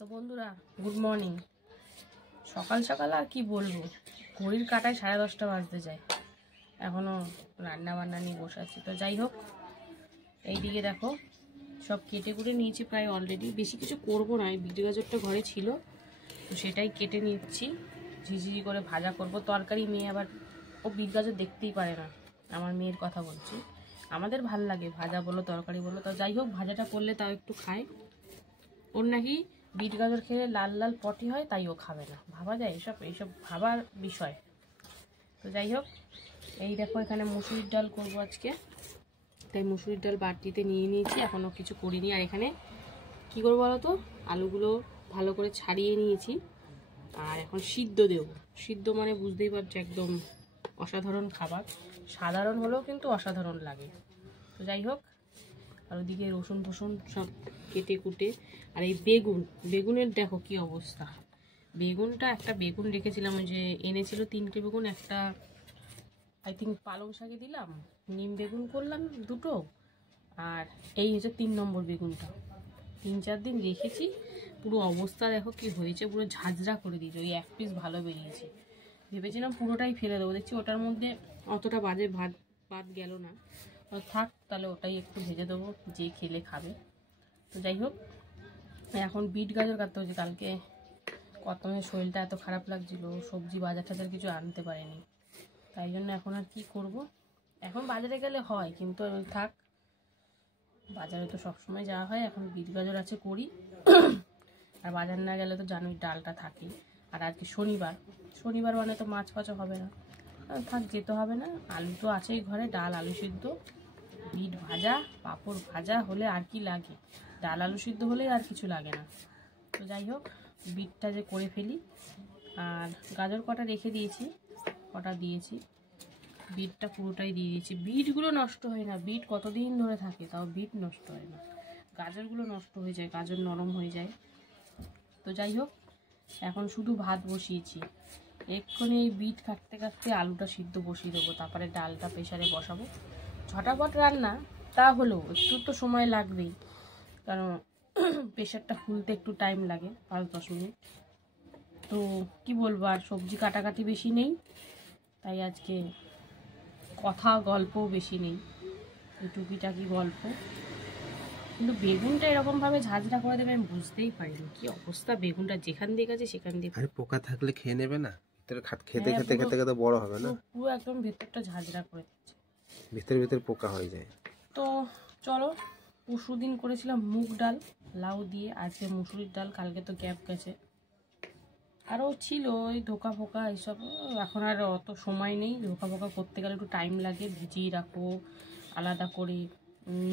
তো বন্ধুরা good morning. সকাল সকাল আর কি বলবো, ঘড়ির কাঁটায় 10:30 বাজতে যায়, এখনও রান্না বান্না নিয়ে বসে আছি। তো যাই হোক, এইদিকে দেখো সব কেটে কুটে নিয়েছি প্রায় অলরেডি। বেশি কিছু করবো না, এই বিট গাজরটা ঘরে ছিল তো সেটাই কেটে নিচ্ছি, ঝিঝিঝি করে ভাজা করব তরকারি। মেয়ে আবার ও বিট গাজর দেখতেই পারে না, আমার মেয়ের কথা বলছি। আমাদের ভাল লাগে ভাজা বলো তরকারি বলো, তো যাই হোক ভাজাটা করলে তাও একটু খায়। ওর নাকি বিট গাজর খেলে লাল লাল পটি হয়, তাই ও খাবে না। ভাবা যায় এইসব ভাবার বিষয়। তো যাই হোক, এই দেখো এখানে মুসুরির ডাল করবো আজকে, তাই মুসুরির ডাল বাটিতে নিয়ে নিয়েছি, এখনও কিছু করিনি। আর এখানে কি করবো বলো তো, আলুগুলো ভালো করে ছাড়িয়ে নিয়েছি আর এখন সিদ্ধ দেব। সিদ্ধ মানে বুঝতেই পারছো, একদম অসাধারণ খাবার। সাধারণ হলেও কিন্তু অসাধারণ লাগে। তো যাই হোক, আর ওদিকে রসুন ফসুন সব কেটে কুটে। আর এই বেগুনের দেখো কি অবস্থা। বেগুনটা একটা বেগুন রেখেছিলাম, ওই যে এনেছিল 3টে বেগুন, একটা আই থিঙ্ক পালং শাকে দিলাম, নিম বেগুন করলাম 2টো, আর এই হচ্ছে 3 নম্বর বেগুনটা। 3-4 দিন রেখেছি, পুরো অবস্থা দেখো কি হয়েছে, পুরো ঝাঁঝরা করে দিয়েছে। ওই এক পিস ভালো বেরিয়েছে, ভেবেছিলাম পুরোটাই ফেলে দেবো, দেখছি ওটার মধ্যে অতটা বাজে ভাত গেল না। থাক তাহলে ওটাই একটু ভেজে দেবো, যে খেলে খাবে। তো যাই হোক, এখন বিট গাজর কাটতে হচ্ছে। কালকে কতমের শরীরটা এত খারাপ লাগছিল, সবজি বাজার টাজার কিছু আনতে পারেনি, তাই জন্য এখন আর কি করব। এখন বাজারে গেলে হয়, কিন্তু থাক, বাজারে তো সবসময় যাওয়া হয়, এখন বিট গাজর আছে করি। আর বাজার না গেলে তো জানোই ডালটা থাকে। আর আজকে শনিবার মানে তো মাছ ফাছও হবে না, থাক যেতে হবে না। আলু তো আছেই ঘরে, ডাল আলু সিদ্ধ, বিট ভাজা, পাঁপড় ভাজা হলে আর কি লাগে। ডাল আলু সিদ্ধ হলে আর কিছু লাগে না। তো যাই হোক, বিটটা যে করে ফেলি। আর গাজর কটা রেখে দিয়েছি, কটা দিয়েছি, বিটটা পুরোটাই দিয়ে দিয়েছি। বিটগুলো নষ্ট হয় না, বিট কতদিন ধরে থাকে, তাও বিট নষ্ট হয় না। গাজরগুলো নষ্ট হয়ে যায়, গাজর নরম হয়ে যায়। তো যাই হোক, এখন শুধু ভাত বসিয়েছি। এক্ষুনি এই বিট কাটতে কাটতে আলুটা সিদ্ধ বসিয়ে দেবো, তারপরে ডালটা প্রেসারে বসাবো। ঝটাপট রান্না, তা হলেও একটু তো সময় লাগবেই, কারণ প্রেসারটা খুলতে একটু টাইম লাগে, 5-10 মিনিট। তো কি বলবো, আর সবজি কাটাকাটি বেশি নেই, তাই আজকে কথা গল্পও বেশি নেই, এই টুকিটাকি গল্প। কিন্তু বেগুনটা এরকমভাবে ঝাঁঝরা করে দেবে আমি বুঝতেই পারিনি, কি অবস্থা। বেগুনটা যেখান দিয়ে গেছে সেখান দিয়ে, আরে পোকা থাকলে খেয়ে নেবে না, ভিতরে খেতে খেতে খেতে খেতে বড় হবে না, পুরো একদম ভেতরটা ঝাঁঝরা করে দিচ্ছে, ভিতরে পোকা হয়ে যায়। তো চলো, পরশুদিন করেছিলাম মুগ ডাল লাউ দিয়ে, আজকে মুসুরির ডাল। কালকে তো গ্যাপ গেছে, আরও ছিল ওই ধোকা ফোকা এইসব। এখন আর অত সময় নেই, ধোকা ফোকা করতে গেলে একটু টাইম লাগে, ভিজিয়ে রাখো আলাদা করে,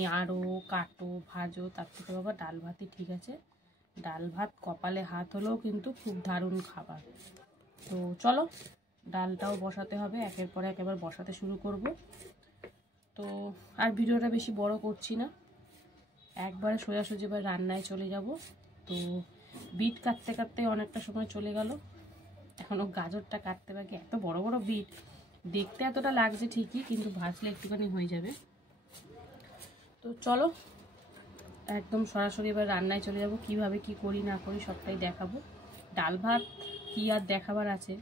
নাড়ো কাটো ভাজো, তার থেকে বাবা ডাল ভাতই ঠিক আছে। ডাল ভাত কপালে হাত হলেও কিন্তু খুব দারুণ খাবার। তো চলো, ডালটাও বসাতে হবে, একের পর এক এবার বসাতে শুরু করব। তো আর ভিডিওটা বেশি বড় করছি না, একবারে সোজাসুজি এবার রান্নায় চলে যাব। তো বিট কাটতে কাটতে অনেকটা সময় চলে গেল, এখনও গাজরটা কাটতে বাকি। এত বড় বড় বিট, দেখতে এতটা লাগছে ঠিকই, কিন্তু ভাজলে একটুখানি হয়ে যাবে। তো চলো, একদম সরাসরি এবার রান্নায় চলে যাব। কিভাবে কি করি না করি সবটাই দেখাবো। ডাল ভাত কি আর দেখাবার আছে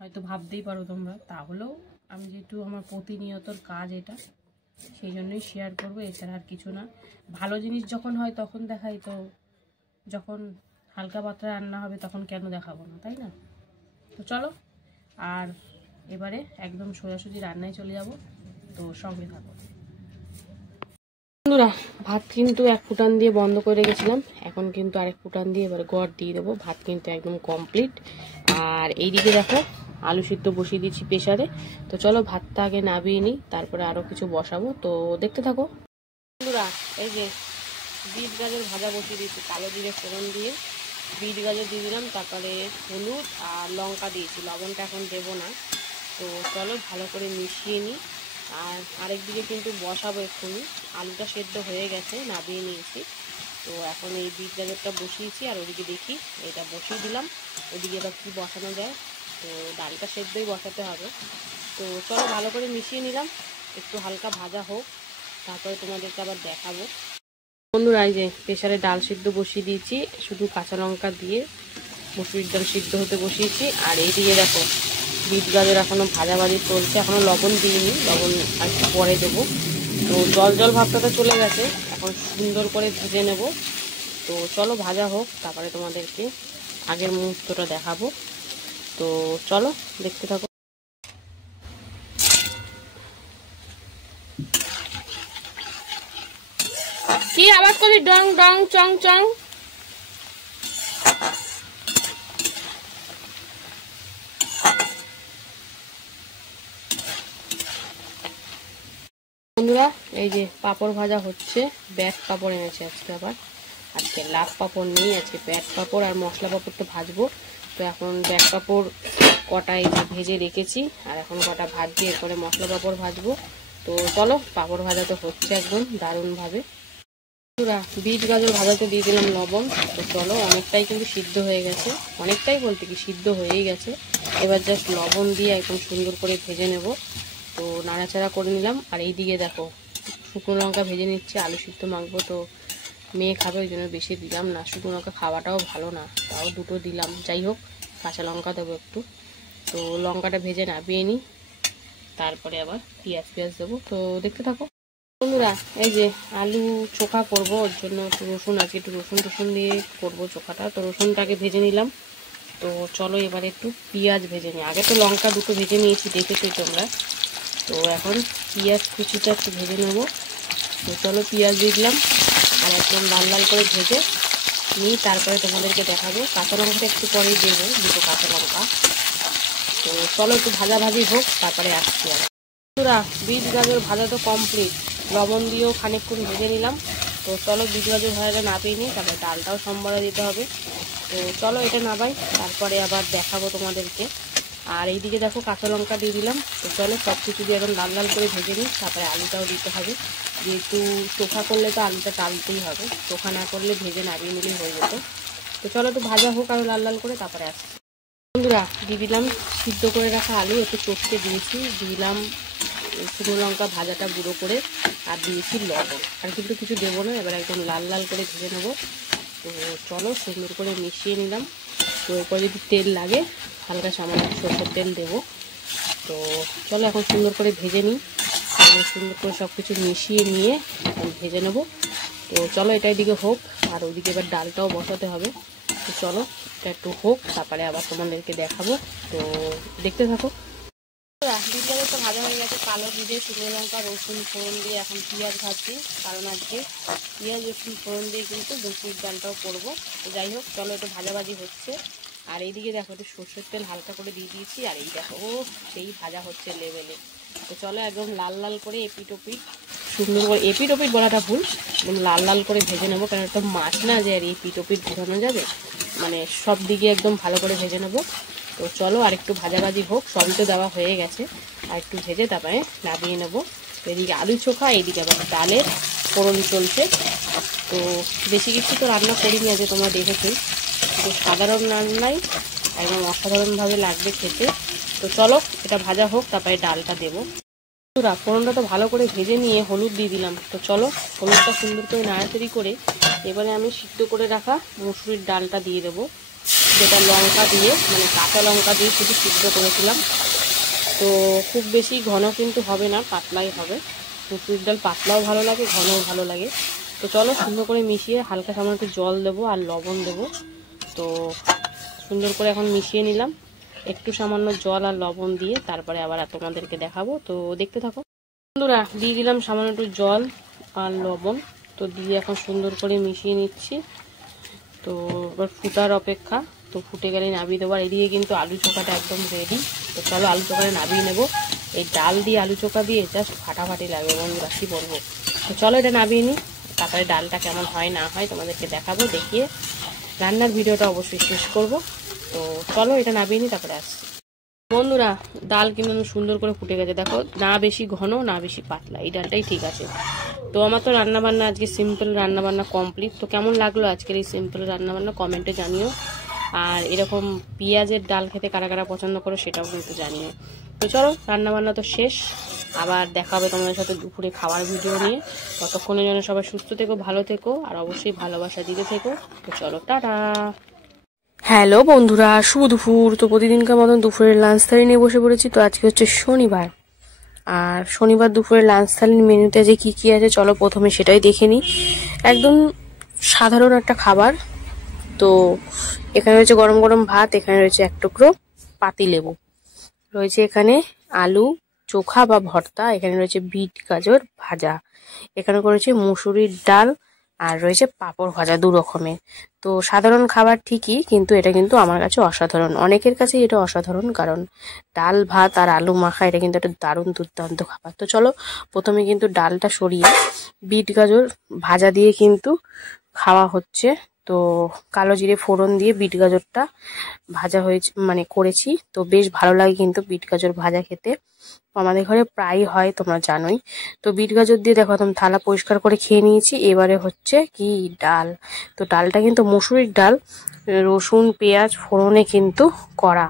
হয়তো ভাবতেই পারো তোমরা, তাহলেও আমি যেহেতু আমার প্রতিনিয়তর কাজ এটা, সেই জন্যই শেয়ার করবো, এছাড়া আর কিছু না। ভালো জিনিস যখন হয় তখন দেখাই, তো যখন হালকা পাতলা রান্না হবে তখন কেন দেখাবো না, তাই না? তো চলো, আর এবারে একদম সোজাসুজি রান্নায় চলে যাব, তো সঙ্গে থাকো বন্ধুরা। ভাত কিন্তু 1 ফুটান দিয়ে বন্ধ করে রেখেছিলাম, এখন কিন্তু আরেক ফুটান দিয়ে এবার গড় দিয়ে দেবো। ভাত কিন্তু একদম কমপ্লিট। আর এইদিকে দেখো আলু সিদ্ধ বসিয়ে দিচ্ছি প্রেসারে। তো চলো ভাতটা আগে নামিয়ে নিই, তারপরে আরও কিছু বসাবো, তো দেখতে থাকো বন্ধুরা। এই যে বিট গাজর ভাজা বসিয়ে দিয়েছি, কালো জিরে ফোড়ন দিয়ে বিট গাজর দিয়ে দিলাম, তারপরে হলুদ আর লঙ্কা দিয়েছি, লবণটা এখন দেবো না। তো চলো ভালো করে মিশিয়ে নিই। আর আরেকদিকে কিন্তু বসাবো এক্ষুনি, আলুটা সেদ্ধ হয়ে গেছে, নামিয়ে নিয়েছি। তো এখন এই বিট গাজরটা বসিয়েছি, আর ওদিকে দেখি এটা বসিয়ে দিলাম, ওদিকে এবার কী বসানো যায়। তো ডালটা সেদ্ধই বসাতে হবে। তো চলো ভালো করে মিশিয়ে নিলাম, একটু হালকা ভাজা হোক, তারপরে তোমাদেরকে আবার দেখাবো। বন্ধুরা এই যে প্রেসারে ডাল সিদ্ধ বসিয়ে দিয়েছি, শুধু কাঁচা লঙ্কা দিয়ে মুসুরির ডাল সিদ্ধ হতে বসিয়েছি। আর এইদিকে দেখো বিট গাজর এখনো ভাজাভাজি চলছে, এখনো লবণ দিইনি, লবণ আর একটু পরে দেবো। তো জল জল ভাবটা তো চলে গেছে, এখন সুন্দর করে ভেজে নেব। তো চলো ভাজা হোক, তারপরে তোমাদেরকে আগের মুহূর্তটা দেখাবো। তো চলো দেখতে থাকো। কি আবার করলি ডং ডং চং চং? বন্ধুরা এই যে পাঁপড় ভাজা হচ্ছে, ব্যাট পাঁপড় এনেছে আজকে, আজকে লাভ পাঁপড় নেই, আজকে ব্যাট পাঁপড় আর মশলা পাঁপড়টা ভাজবো। তো এখন ব্যাট পাঁপড় কটা এই যে ভেজে রেখেছি, আর এখন কটা ভাজছি, এরপরে মশলা পাঁপড় ভাজবো। তো চলো পাঁপড় ভাজা তো হচ্ছে একদম দারুণভাবে। বন্ধুরা বিট গাজর ভাজাতে দিয়ে দিলাম লবণ। তো চলো অনেকটাই কিন্তু সিদ্ধ হয়ে গেছে, অনেকটাই বলতে কি সিদ্ধ হয়েই গেছে। এবার জাস্ট লবণ দিয়ে একদম সুন্দর করে ভেজে নেব। তো নাড়াচাড়া করে নিলাম। আর এই দিকে দেখো শুকনো লঙ্কা ভেজে নিচ্ছে, আলু সিদ্ধ মাখবো, তো মেয়ে খাবে ওই জন্য বেশি দিলাম না, শুকনো লঙ্কা খাওয়াটাও ভালো না, তাও দুটো দিলাম। যাই হোক কাঁচা লঙ্কা দেবো একটু। তো লঙ্কাটা ভেজে নামিয়ে নিই, তারপরে আবার পেঁয়াজ দেবো। তো দেখতে থাকো বন্ধুরা। এই যে আলু চোখা করবো, ওর জন্য একটু রসুন, আজকে একটু রসুন দিয়ে করবো চোখাটা। তো রসুনটাকে ভেজে নিলাম। তো চলো এবার একটু পেঁয়াজ ভেজে নিই, আগে তো লঙ্কা দুটো ভেজে নিয়েছি দেখেছোই তোমরা। তো এখন পেঁয়াজ কুচিটা একটু ভেজে নেব। তো চলো পেঁয়াজ দিয়ে দিলাম, আর একদম লাল লাল করে ভেজে নিই, তারপরে তোমাদেরকে দেখাবো। কাঁচা লঙ্কাটা একটু পরেই দেবো, দুটো কাঁচা লঙ্কা। তো চলো একটু ভাজাভাজি হোক, তারপরে আসছি আবার। বন্ধুরা বিট গাজর ভাজা তো কমপ্লিট, লবণ দিয়েও খানিকক্ষণ ভেজে নিলাম। তো চলো বিট গাজর ভাজাটা নামিয়ে নিই, তারপরে ডালটাও সম্বরা দিতে হবে। তো চলো এটা নামাই, তারপরে আবার দেখাবো তোমাদেরকে। আর এইদিকে দেখো কাঁচা লঙ্কা দিয়ে দিলাম। তো চলো সব কিছু দিয়ে একদম লাল লাল করে ভেজে নিই, তারপরে আলুটাও দিতে হবে, যেহেতু চোখা করলে তো আলুটা টালতেই হবে, চোখা না করলে ভেজে নামিয়ে নিলেই হয়ে যেত। তো চলো একটু ভাজা হোক আরও লাল লাল করে, তারপরে আসছি। বন্ধুরা দিয়ে দিলাম সিদ্ধ করে রাখা আলু, একটু চটকে দিয়েছি, দিলাম শুকনো লঙ্কা ভাজাটা গুঁড়ো করে, আর দিয়েছি লবণ, আর কিন্তু কিছু দেবো না। এবার একদম লাল লাল করে ভেজে নেবো। তো চলো সুন্দর করে মিশিয়ে নিলাম। তো এরপর যদি তেল লাগে হালকা সামান্য সরষের তেল দেবো। তো চলো এখন সুন্দর করে ভেজে নিই, সুন্দর করে সব কিছু মিশিয়ে নিয়ে এখন ভেজে নেব। তো চলো এটাই দিকে হোক, আর ওইদিকে এবার ডালটাও বসাতে হবে। তো চলো এটা একটু হোক, তারপরে আবার তোমাদেরকে দেখাবো। তো দেখতে থাকো। বিট গাজর তো ভাজা হয়ে গেছে, কালো জিরে শুকনো লঙ্কা রসুন ফোড়ন দিয়ে এখন পেঁয়াজ ভাজছি, কারণ আজকে পেঁয়াজ রসুন ফোড়ন দিয়ে কিন্তু মুসুরির ডালটাও করবো। তো যাই হোক চলো একটু ভাজাভাজি হচ্ছে। আর এইদিকে দেখো একটু সর্ষের তেল হালকা করে দিয়ে দিয়েছি, আর এই দেখো সেই ভাজা হচ্ছে লেভেলে। তো চলো একদম লাল লাল করে এপিট ওপিট সুন্দর করে, এপিট ওপিট বলাটা ভুল, একদম লাল লাল করে ভেজে নেবো, কারণ একটা মাছ না যে আর এপিট ওপিট ঘোরানো যাবে, মানে সব দিকে একদম ভালো করে ভেজে নেবো। তো চলো আর একটু ভাজাভাজি হোক, সবই তো দেওয়া হয়ে গেছে, আর একটু ভেজে তারপরে নামিয়ে নেবো। এদিকে আলু চোখা, এইদিকে আবার ডালের ফোড়ন চলছে। তো বেশি কিছু তো রান্না করিনি আজকে, তোমরা দেখেছোই, কিন্তু সাধারণ রান্নাই একদম অসাধারণভাবে লাগবে খেতে। তো চলো এটা ভাজা হোক, তারপরে ডালটা দেবো। ফোড়নটা তো ভালো করে ভেজে নিয়ে হলুদ দিয়ে দিলাম। তো চলো হলুদটা সুন্দর করে নাড়াচাড়ি করে এবারে আমি সিদ্ধ করে রাখা মুসুরির ডালটা দিয়ে দেবো, যেটা লঙ্কা দিয়ে মানে কাঁচা লঙ্কা দিয়ে শুধু সিদ্ধ করেছিলাম। তো খুব বেশি ঘন কিন্তু হবে না, পাতলাই হবে। মুসুরির ডাল পাতলাও ভালো লাগে, ঘনও ভালো লাগে। তো চলো সুন্দর করে মিশিয়ে হালকা সামান্য একটু জল দেবো আর লবণ দেবো। তো সুন্দর করে এখন মিশিয়ে নিলাম, একটু সামান্য জল আর লবণ দিয়ে, তারপরে আবার তোমাদেরকে দেখাবো। তো দেখতে থাকো। বন্ধুরা দিয়ে দিলাম সামান্য একটু জল আর লবণ। তো দিয়ে এখন সুন্দর করে মিশিয়ে নিচ্ছি। তো এবার ফুটার অপেক্ষা, তো ফুটে গেলে নামিয়ে দেবো। আর এদিকে কিন্তু আলু চোখাটা একদম রেডি। তো চলো আলু চোখাটা নামিয়ে নেবো। এই ডাল দিয়ে আলু চোখা দিয়ে জাস্ট ফাটাফাটি লাগে বন্ধুরা, কি বলবো। তো চলো এটা নামিয়ে নিই, তারপরে ডালটা কেমন হয় না হয় তোমাদেরকে দেখাবো, দেখিয়ে রান্নার ভিডিওটা অবশ্যই শেষ করব। তো চলো এটা নামিয়ে নিই, তারপরে আসছি। বন্ধুরা ডাল কিন্তু সুন্দর করে ফুটে গেছে, দেখো না বেশি ঘন না বেশি পাতলা, এই ডালটাই ঠিক আছে। তো আমার তো রান্নাবান্না আজকে সিম্পল রান্নাবান্না কমপ্লিট। তো কেমন লাগলো আজকের এই সিম্পল রান্নাবান্না কমেন্টে জানিও। আর এরকম পেঁয়াজের ডাল খেতে কারা কারা পছন্দ করো সেটাও কিন্তু জানিও। তো চলো রান্নাবান্না তো শেষ, আবার দেখা হবে তোমাদের সাথে দুপুরে খাওয়ার ভিডিও নিয়ে। ততক্ষণের জন্য সবাই সুস্থ থেকো, ভালো থেকো, আর অবশ্যই ভালোবাসা দিতে থেকো। তো চলো, টাটা। হ্যালো বন্ধুরা, শুভ দুপুর। তো প্রতিদিনকার মতন দুপুরের লাঞ্চ থালি নিয়ে বসে পড়েছি। তো আজকে হচ্ছে শনিবার, আর শনিবার দুপুরের লাঞ্চ থালির মেনুতে যে কি কি আছে চলো প্রথমে সেটাই দেখে নিই। একদম সাধারণ একটা খাবার। তো এখানে রয়েছে গরম গরম ভাত, এখানে রয়েছে এক টুকরো পাতিলেবু, রয়েছে এখানে আলু চোখা বা ভর্তা, এখানে রয়েছে বিট গাজর ভাজা, এখানে করেছে মুসুরির ডাল, আর রয়েছে পাঁপড় ভাজা, 2 রকমের। তো সাধারণ খাবার ঠিকই, কিন্তু এটা কিন্তু আমার কাছে অসাধারণ। অনেকের কাছে এটা অসাধারণ, কারণ ডাল ভাত আর আলু মাখা এটা কিন্তু একটা দারুণ দুর্দান্ত খাবার। তো চলো প্রথমে কিন্তু ডালটা সরিয়ে বিট গাজর ভাজা দিয়ে কিন্তু খাওয়া হচ্ছে। তো কালো জিরে ফোড়ন দিয়ে বিট গাজরটা ভাজা হয়েছে, মানে করেছি। তো বেশ ভালো লাগে কিন্তু বিট গাজর ভাজা খেতে, আমাদের ঘরে প্রায় হয়, তোমরা জানোই। তো বিট গাজর দিয়ে দেখো একদম থালা পরিষ্কার করে খেয়ে নিয়েছি। এবারে হচ্ছে কি ডাল। তো ডালটা কিন্তু মুসুরির ডাল, রসুন পেঁয়াজ ফোড়নে কিন্তু করা।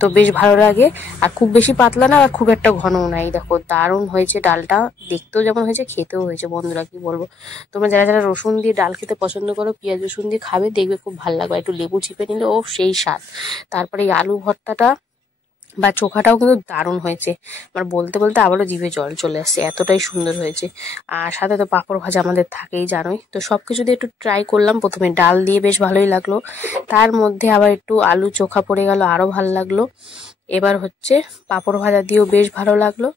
তো বেশ ভালো লাগে, আর খুব বেশি পাতলা না আর খুব একটা ঘনও নাই। দেখো দারুণ হয়েছে ডালটা, দেখতেও যেমন হয়েছে খেতেও হয়েছে। বন্ধুরা কি বলবো, তোমরা যারা যারা রসুন দিয়ে ডাল খেতে পছন্দ করো, পেঁয়াজ রসুন দিয়ে খাবে, দেখবে খুব ভালো লাগবে। একটু লেবু চিপে নিলে ও সেই স্বাদ। তারপরে এই আলু ভর্তাটা বা চোখাটাও কিন্তু দারুণ হয়েছে। আমার বলতে বলতে আবারও জিভে জল চলে আসছে, এতটাই সুন্দর হয়েছে। আর সাথে তো পাঁপড় ভাজা আমাদের থাকেই, জানোই। তো সবকিছু দিয়ে একটু ট্রাই করলাম। প্রথমে ডাল দিয়ে বেশ ভালোই লাগলো, তার মধ্যে আবার একটু আলু চোখা পড়ে গেল, আরো ভালো লাগলো। এবার হচ্ছে পাঁপড় ভাজা দিয়েও বেশ ভালো লাগলো।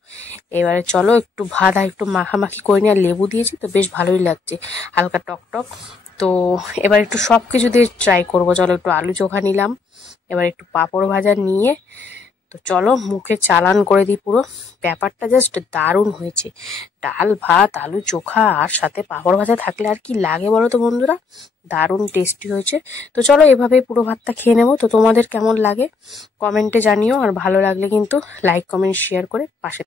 এবারে চলো একটু ভাত আর একটু মাখামাখি করে নিয়ে, আর লেবু দিয়েছি তো বেশ ভালোই লাগছে, হালকা টক টক। তো এবার একটু সবকিছু দিয়ে ট্রাই করবো। চলো একটু আলু চোখা নিলাম, এবার একটু পাঁপড় ভাজা নিয়ে তো চলো মুখে চালান করে দিই পুরো। ব্যাপারটা জাস্ট দারুণ হয়েছে। ডাল ভাত আলু চোখা আর সাথে পাঁপড় ভাজা থাকলে আর কি লাগে বলো তো বন্ধুরা, দারুণ টেস্টি হয়েছে। তো চলো এভাবেই পুরো ভাতটা খেয়ে নেবো। তো তোমাদের কেমন লাগে কমেন্টে জানিও, আর ভালো লাগলে কিন্তু লাইক কমেন্ট শেয়ার করে পাশে